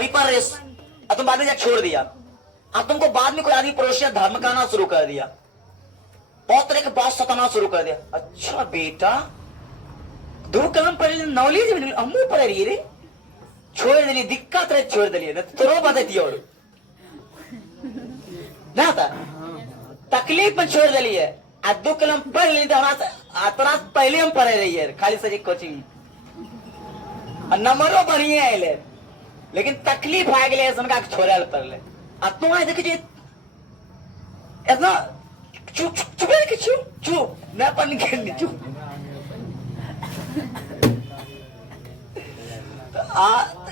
अभी पढ़ रहे और तुम बाद में जाकर छोड़ दिया, अब तुमको बाद में कोई आदमी पड़ोसिया धर्म कहना शुरू कर दिया, बहुत तरह के बात सताना शुरू कर दिया। अच्छा बेटा दो कलम पढ़ नॉलेज अम्मू पढ़ रही रे, छोड़ दिली दिक्कत रहे, छोड़ दिली तो बताती और ना था तकलीफ में छोड़ दिली है। आ दो कलम पढ़ ली तो हमारा पहले हम पढ़े रही है खाली सर कोचिंग नंबरों बढ़िया है, लेकिन तकलीफ आ गई समझा छोड़ा पढ़ ले। अब तुम आए देखिए इतना चुप चुप चुप चुप न पढ़ने के चुप।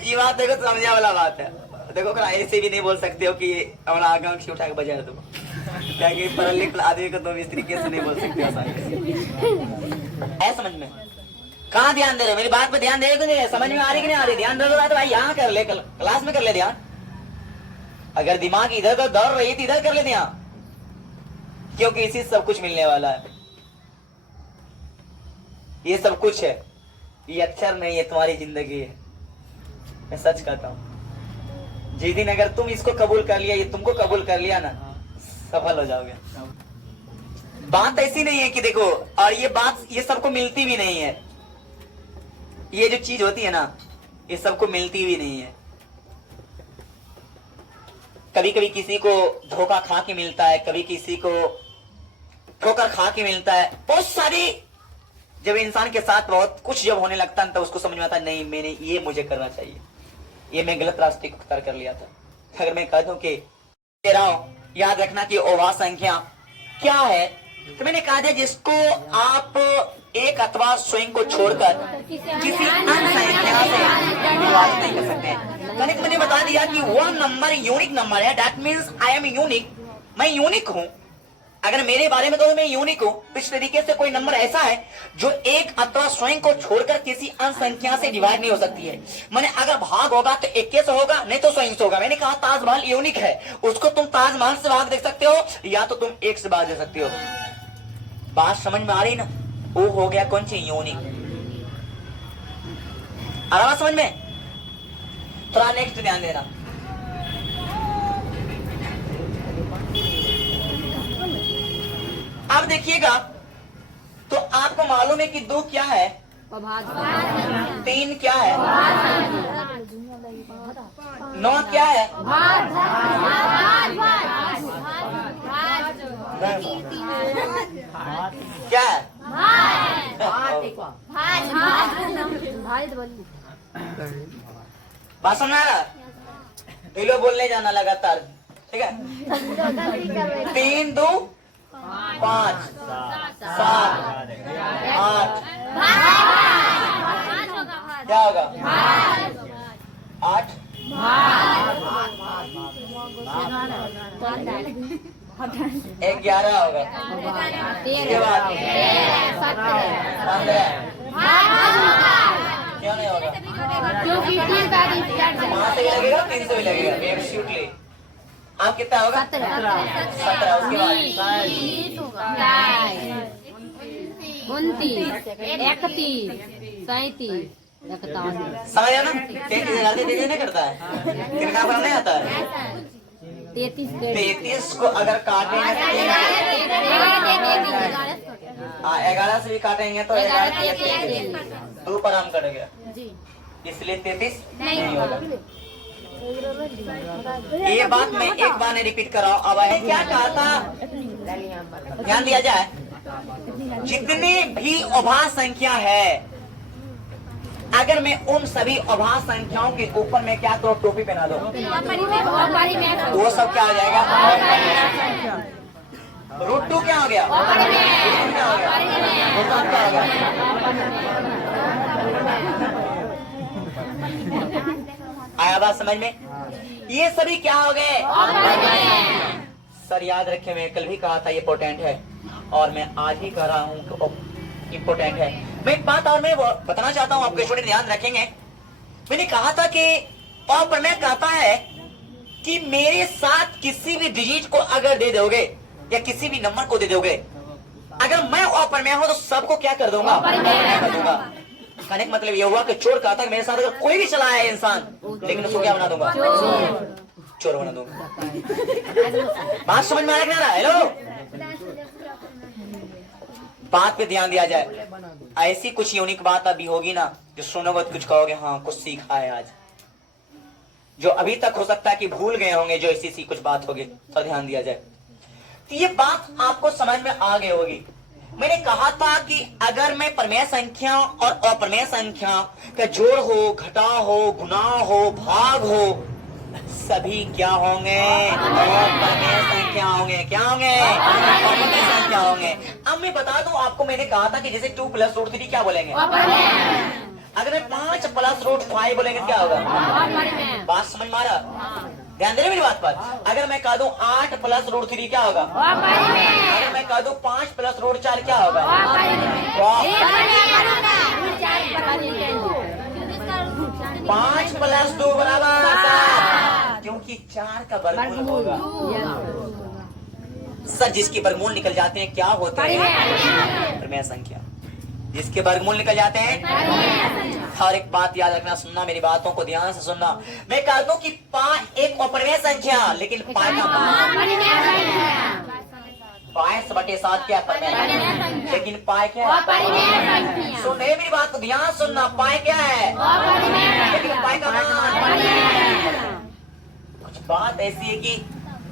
ये बात देखो समझा वाला बात है। देखो ऐसे भी नहीं बोल सकते हो कि हमारा आकांक्षी उठा के बजा दो, क्या कि पढ़ लिख आदमी को तुम इस तरीके से नहीं बोल सकते है समझ में। कहाँ ध्यान दे रहे हो मेरी बात पे, ध्यान दे रहे नहीं, समझ में आ रही कि नहीं आ रही? ध्यान दे रहे तो भाई यहाँ कर ले, क्लास में कर ले ध्यान। अगर दिमाग इधर उधर दौड़ रही तो इधर कर ले ध्यान, क्योंकि इसी सब कुछ मिलने वाला है। ये सब कुछ है, ये अक्षर नहीं है, तुम्हारी जिंदगी है। मैं सच कहता हूं, जिस दिन अगर तुम इसको कबूल कर लिया, ये तुमको कबूल कर लिया ना, सफल हो जाओगे। बात ऐसी नहीं है कि देखो, और ये बात ये सबको मिलती भी नहीं है। ये जो चीज होती है ना, ये सबको मिलती भी नहीं है। कभी कभी किसी को धोखा खा के मिलता है, कभी किसी को ठोकर खा के मिलता है। बहुत सारी जब इंसान के साथ बहुत कुछ जब होने लगता है तब उसको समझ में आता है नहीं मैंने ये मुझे करना चाहिए, ये मैं गलत रास्ते को अख्तियार कर लिया था। अगर मैं कह दूं कि तेरा याद रखना कि ओवा संख्या क्या है, तो मैंने कहा था जिसको आप एक अथवा स्वयं को छोड़कर किसी अन्य संख्या से विभाजित नहीं कर सकते। कनिक मैंने बता दिया कि वह नंबर यूनिक नंबर है। That means I am unique, मैं यूनिक हूं। अगर मेरे बारे में तो मैं यूनिक हूं, तो इस तरीके से कोई नंबर ऐसा है जो एक अथवा स्वयं को छोड़कर किसी अन्य संख्या से डिवाइड नहीं हो सकती है। मैंने अगर भाग होगा तो 21 से होगा, नहीं तो स्वयं से होगा। मैंने कहा ताजमहल यूनिक है, उसको तुम ताजमहल से भाग देख सकते हो या तो तुम एक से भाग दे सकते हो। बात समझ में आ रही ना? वो हो गया कौन सी यूनिक। आ रहा समझ में? थोड़ा नेक्स्ट ध्यान देना। अब देखिएगा तो आपको मालूम है कि 2 क्या है, 3 क्या है, 9 क्या है, क्या है, बात समझ आ रहा? ढीलो बोलने जाना लगातार, ठीक है। 3 2 5 7 8 क्या होगा? 8 11 होगा। इसके बाद 15 क्यों नहीं होगा? वहां से भी लगेगा, 3 से भी लगेगा। एब्सोल्युटली। आप कितना होगा? 17। उसके बाद 29 31 37 समझ ना? 33 नहीं करता है, कितना पर नहीं आता है। 33 को अगर काटेंगे 11 से भी काटेंगे तो 2 पर हम कट गया, इसलिए 33 नहीं होगा। ये बात मैं एक बार नहीं रिपीट कर रहा हूँ। अब क्या कहा था, ध्यान दिया जाए, जितनी भी अभाज्य संख्या है, अगर मैं उन सभी अभाज्य संख्याओं के ऊपर मैं क्या करूँ, टोपी पहना दो, वो सब क्या हो जाएगा? √2 क्या हो गया? क्या हो गया? आया बात समझ में? ये सभी क्या हो गए? सर याद रखे, मैं कल भी कहा था ये इम्पोर्टेंट है और मैं आज ही कह रहा हूँ इम्पोर्टेंट है। मैं एक बात और मैं बताना चाहता हूँ, आपके स्टूडेंट ध्यान रखेंगे। मैंने कहा था कि और प्रमेय कहता है कि मेरे साथ किसी भी डिजिट को अगर दे दोगे या किसी भी नंबर को दे दोगे, अगर मैं अप्रमेय हूं तो सबको क्या कर दूंगा? कर दूंगा। कहने का मतलब ये हुआ कि चोर कहता कि मेरे साथ अगर कोई भी चला है इंसान, लेकिन उसको क्या बना दूंगा? चोर बना दूंगा। बात समझ में आ रहा है? हेलो, बात पे ध्यान दिया जाए। ऐसी कुछ यूनिक बात अभी होगी ना जो सुनोगे तो कुछ कहोगे हाँ कुछ सीखा है आज, जो अभी तक हो सकता है कि भूल गए होंगे, जो ऐसी सी कुछ बात होगी, तो ध्यान दिया जाए। तो ये बात आपको समझ में आ गई होगी। मैंने कहा था कि अगर मैं प्रमेय संख्या और अप्रमेय संख्या का जोड़ हो, घटाव हो, गुणा हो, भाग हो, सभी क्या होंगे? अप्रमेय संख्या होंगे। क्या होंगे? अप्रमेय संख्या होंगे। अब मैं बता दूं आपको, मैंने कहा था कि जैसे 2 + √3 क्या बोलेंगे? अगर मैं 5 + √5 बोलेंगे क्या होगा? बात समझ में आ रहा? ध्यान दे रहे मेरी बात पर। अगर मैं कह दूं 8 + √3 क्या होगा? अगर मैं कह दूं 5 + √4 क्या होगा? 5 + 2 बराबर 7, क्योंकि 4 का वर्गमूल होगा। सर जिसके वर्गमूल निकल जाते हैं क्या होते हैं? प्रमेय संख्या। जिसके वर्गमूल निकल जाते हैं। और एक बात याद रखना, सुनना मेरी बातों को ध्यान से सुनना। मैं कहता हूँ कि एक अप्रमेय संख्या, लेकिन पाई का मान 5/7 क्या प्रमेय, लेकिन पाई क्या है? सुन मेरी बात को ध्यान सुनना, पाई क्या है? लेकिन पाई का मान। कुछ बात ऐसी है कि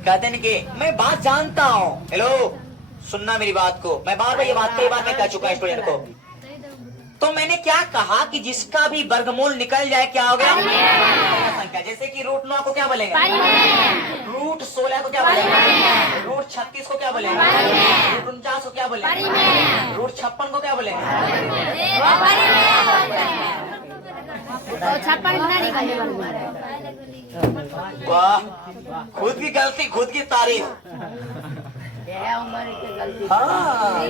कहते हैं कि मैं बात जानता हूँ। हेलो, सुनना मेरी बात को। मैं बार बार ये बात कई बार मैं कह चुका स्टूडेंट को। तो मैंने क्या कहा कि जिसका भी वर्गमूल निकल जाए क्या हो गया? संख्या। जैसे कि √9 को क्या बोलेंगे? √16 को क्या बोलेंगे? √36 को क्या बोलेंगे? √49 को क्या बोलेंगे? √56 को क्या बोलेंगे? वाह, खुद की गलती खुद की तारीफ। हाँ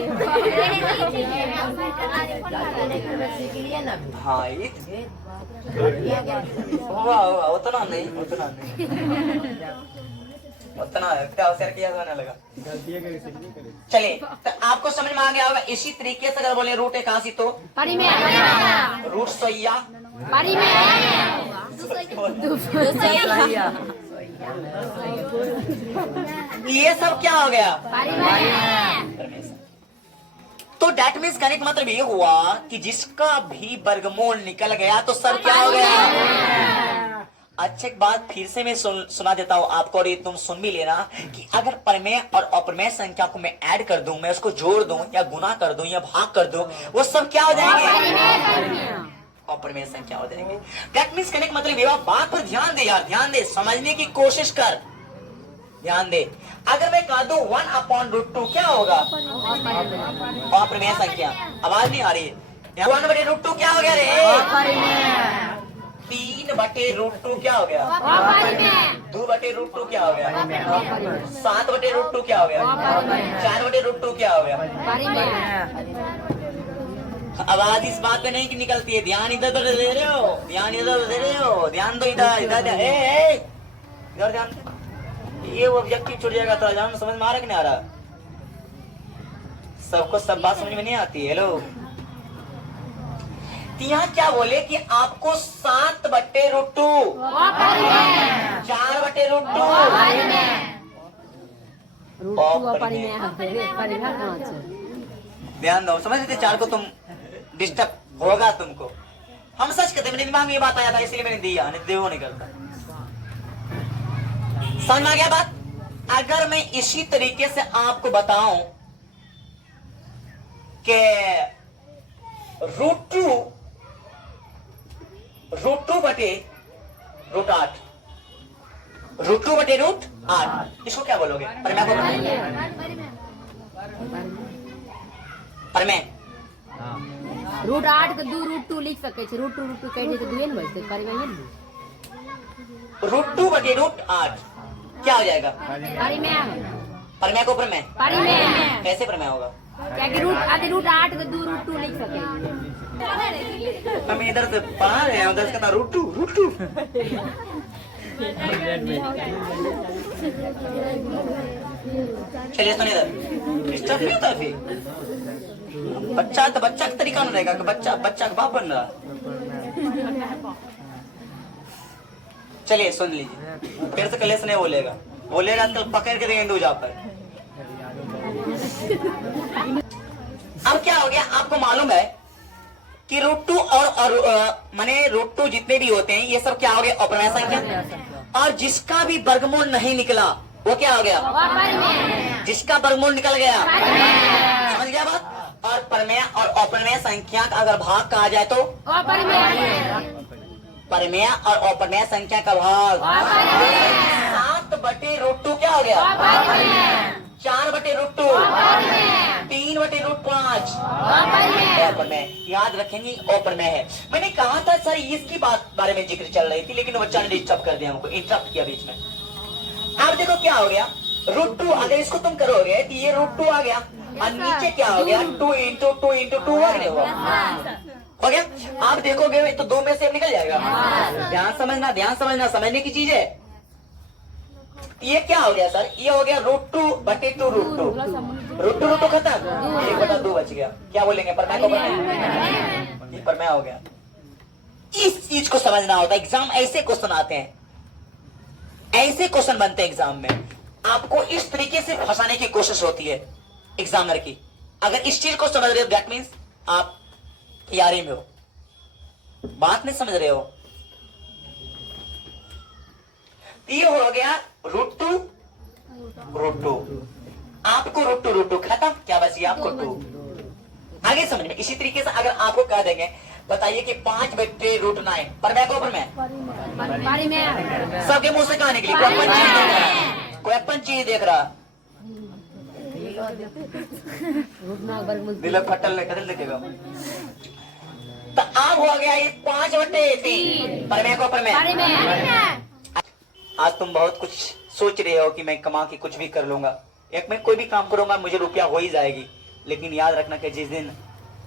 उतना नहीं उतना क्या अवसर किया जाने लगा। चलिए, तो आपको समझ में आ गया होगा। इसी तरीके से अगर बोले √81 तो √100 ये सब क्या हो गया? तो डेट मीन्स कहने का मतलब ये हुआ कि जिसका भी वर्गमूल निकल गया तो सर क्या हो गया? अच्छा, एक बात फिर से मैं सुना देता हूँ आपको, और ये तुम सुन भी लेना कि अगर प्रमेय और अप्रमेय संख्या को मैं ऐड कर दूं, मैं उसको जोड़ दूं या गुना कर दूं या भाग कर दूं, वो सब क्या हो जाएंगे? अप्रमेय संख्या हो जाएंगे। दैट मीन्स कहने का मतलब ये बात पर ध्यान दे यार, ध्यान दे, समझने की कोशिश कर, ध्यान दे। अगर मैं कह दूं 1/√2 क्या होगा? अप्रमेय संख्या। आवाज नहीं आ रही है। 1/√2 क्या हो गया रे? 3/√2 क्या हो गया? 2/√2 क्या हो गया? 7/√2 क्या हो गया? 4/√2 क्या हो गया? आवाज इस बात पे नहीं निकलती है। ध्यान इधर उधर दे रहे हो, ध्यान इधर दे रहे हो, ध्यान दो इधर इधर इधर ध्यान। ये वो ऑब्जेक्टिव छूट जाएगा तो जान समझ में आ रहा कि नहीं आ रहा? सबको सब बात समझ में नहीं आती है। हेलो, यहाँ क्या बोले कि आपको 7/√2 4/√2 ध्यान दो। समझ लेते 4 को तुम डिस्टर्ब होगा तुमको। हम सच कहते, मेरे दिमाग में ये बात आया था इसलिए मैंने दिया, नहीं वो नहीं करता। समझ में आ गया बात? अगर मैं इसी तरीके से आपको बताऊं कि √2 √8 √8 इसको क्या बोलोगे? प्रमेय को प्रमेय √8 के 2 √2 लिख सके छै। √2 कह दे तो 2 न बचते परिमेय में। √2/√8 क्या हो जाएगा? प्रमेय को प्रमेय कैसे प्रमेय होगा? क्या कि √8 के 2 √2 लिख सके। हम इधर से पढ़ा रहे हैं, उधर से कहता √2 चलिए सुनिए इधर, डिस्टर्ब नहीं होता फिर। बच्चा तो बच्चा का तरीका नहीं रहेगा कि बच्चा बच्चा का बाप बन रहा। चलिए सुन लीजिए, फिर से कलेश नहीं बोलेगा, बोलेगा कल पकड़ के देंगे दूजा पर। अब क्या हो गया, आपको मालूम है कि रूट टू और माने रूट टू जितने भी होते हैं ये सब क्या हो गया, अपरिमेय संख्या। और जिसका भी वर्गमूल नहीं निकला वो क्या हो गया, जिसका वर्गमूल निकल गया, समझ गया बात। और परमेय और अपरिमेय संख्या का अगर भाग कहा जाए तो परमेय और अपरिमेय संख्या का भाग 7/√2 क्या हो गया, 4/√2, 3/√5 अपरिमेय। याद रखेंगे अपरिमेय है। मैंने कहा था सर इसकी बारे में जिक्र चल रही थी, लेकिन बच्चा ने डिस्टर्ब कर दिया, हमको इंटरप्ट किया बीच में। अब देखो क्या हो गया, √2 अगर इसको तुम करोगे तो ये √2 आ गया, और नीचे क्या हो गया, 2 × 2 × 2 हो गया। आप देखोगे तो 2 में से निकल जाएगा। ध्यान समझना, समझने की चीज है। ये क्या हो गया सर, ये हो गया √2/2 √2 खत्म, 1/2 बच गया। क्या बोलेंगे, परमेय को परमेय, परमेय हो गया। इस चीज को समझना होता है। एग्जाम ऐसे क्वेश्चन आते हैं, ऐसे क्वेश्चन बनते हैं एग्जाम में, आपको इस तरीके से फंसाने की कोशिश होती है एग्जामिनर की। अगर इस चीज को समझ रहे हो दैट मीन्स आप तैयारी में हो। बात नहीं समझ रहे हो, ये हो गया √2 आपको √2 खत्म, क्या बच गया आपको 2। आगे समझ में इसी तरीके से अगर आपको कह देंगे बताइए कि 5/√9 परमेय को परमेय, सबके मुंह से कहा निकली, कोई अपन चीज देख रहा, दिल फटल कदल देखेगा। तो अब हो गया ये 5/3 परमेय को परमेय। आज तुम बहुत कुछ सोच रहे हो कि मैं कमा के कुछ भी कर लूंगा, एक मैं कोई भी काम करूंगा मुझे रुपया हो ही जाएगी। लेकिन याद रखना कि जिस दिन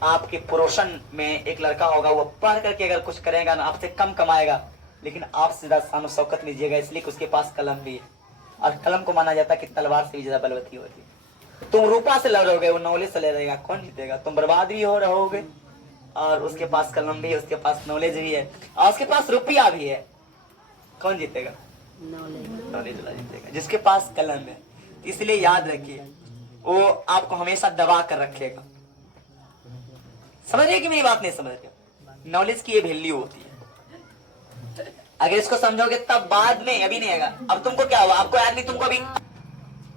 आपके पड़ोसन में एक लड़का होगा, वो पढ़ करके अगर कुछ करेगा ना, आपसे कम कमाएगा, लेकिन आपसे ज्यादा शान और शौकत लीजिएगा, इसलिए कि उसके पास कलम भी है। और कलम को माना जाता है कि तलवार से भी ज्यादा बलवती होती है। तुम रूपा से लड़ रहोगे, वो नॉलेज से लड़ेगा, कौन जीतेगा। तुम बर्बाद भी हो रहोगे, और उसके पास कलम भी है, उसके पास नॉलेज भी है, और उसके पास रुपया भी है, कौन जीतेगा, नॉलेज वाला जीतेगा, जिसके पास कलम है। इसलिए याद रखिए, वो आपको हमेशा दबा कर रखेगा। समझ रहे कि मेरी बात नहीं समझ रहे। नॉलेज की ये वैल्यू होती है, अगर इसको समझोगे तब बाद में, अभी नहीं आएगा। अब तुमको क्या हुआ, आपको याद नहीं, तुमको अभी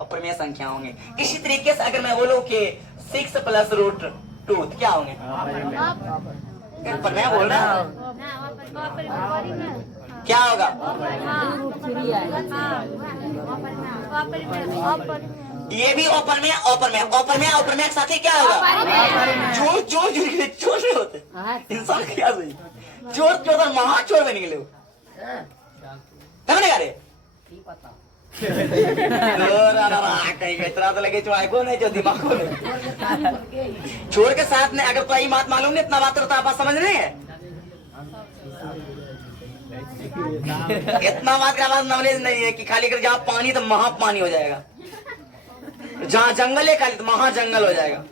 अपरिमेय संख्या होंगे। इसी तरीके से अगर मैं बोलूं कि 6 + √2 क्या होंगे, परमेय बोल रहा हूं, क्या होगा, ये भी अपरिमेय अपरिमेय के साथ ही क्या होगा, चोर नहीं होते इंसान, क्या सही चोर महाचोर में निकले, इतना तो लगे को नहीं, जो दिमाग को नहीं। चोर के साथ में अगर तो बात मालूम नहीं, इतना बात तो आप समझ रहे हैं, इतना बात का बात नॉलेज नहीं है कि खाली कर जहाँ पानी तो महापानी हो जाएगा, जहाँ जंगल है खाली तो महाजंगल हो जाएगा।